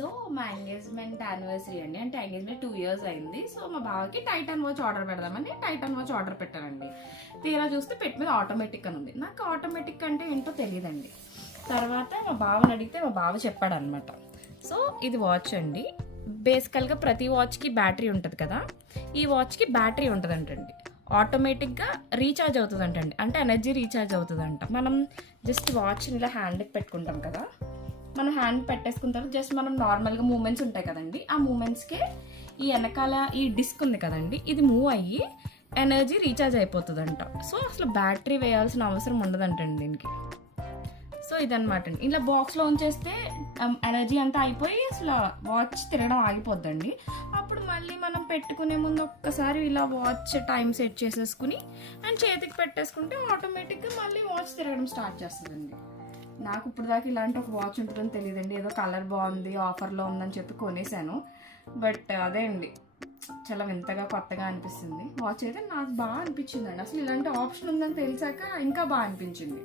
So మా engagement anniversary అండి, అంటే ఎంగేజ్మెంట్ 2 years అయింది. సో మా బావకి టైటాన్ వాచ్ ఆర్డర్ పెడదామని టైటాన్ వాచ్ ఆర్డర్ పెట్టానండి. తీరా చూస్తే పెట్టి మీద ఆటోమేటిక్ అని ఉంది. నాకు ఆటోమేటిక్ అంటే ఏంటో తెలియదండి. తర్వాత మా బావని అడిగితే మా బావ చెప్పాడు అనమాట. సో ఇది వాచ్ అండి. బేసికల్గా ప్రతి వాచ్కి బ్యాటరీ ఉంటుంది కదా, ఈ వాచ్కి బ్యాటరీ ఉంటుందంటండి. ఆటోమేటిక్గా రీఛార్జ్ అవుతుందంటండి, అంటే ఎనర్జీ రీఛార్జ్ అవుతుందంట. మనం జస్ట్ వాచ్ని ఇలా హ్యాండ్కి పెట్టుకుంటాం కదా, మనం హ్యాండ్ పెట్టేసుకున్న తర్వాత జస్ట్ మనం నార్మల్గా మూమెంట్స్ ఉంటాయి కదండి, ఆ మూమెంట్స్కే ఈ వెనకాల ఈ డిస్క్ ఉంది కదండి, ఇది మూవ్ అయ్యి ఎనర్జీ రీఛార్జ్ అయిపోతుందంట. సో అసలు బ్యాటరీ వేయాల్సిన అవసరం ఉండదంటండి దీనికి. సో ఇదనమాట అండి. ఇలా బాక్స్లో ఉంచేస్తే ఎనర్జీ అంతా అయిపోయి అసలు వాచ్ తిరగడం ఆగిపోద్దండి. అప్పుడు మళ్ళీ మనం పెట్టుకునే ముందు ఒక్కసారి ఇలా వాచ్ టైం సెట్ చేసేసుకుని అండ్ చేతికి పెట్టేసుకుంటే ఆటోమేటిక్గా మళ్ళీ వాచ్ తిరగడం స్టార్ట్ చేస్తుందండి. నాకు ఇప్పుడు దాకా ఇలాంటి ఒక వాచ్ ఉంటుందని తెలియదండి. ఏదో కలర్ బాగుంది, ఆఫర్లో ఉందని చెప్పి కొనేసాను. బట్ అదే అండి, చాలా వింతగా కొత్తగా అనిపిస్తుంది. వాచ్ అయితే నాకు బాగా అనిపించిందండి. అసలు ఇలాంటి ఆప్షన్ ఉందని తెలిసాక ఇంకా బాగా అనిపించింది.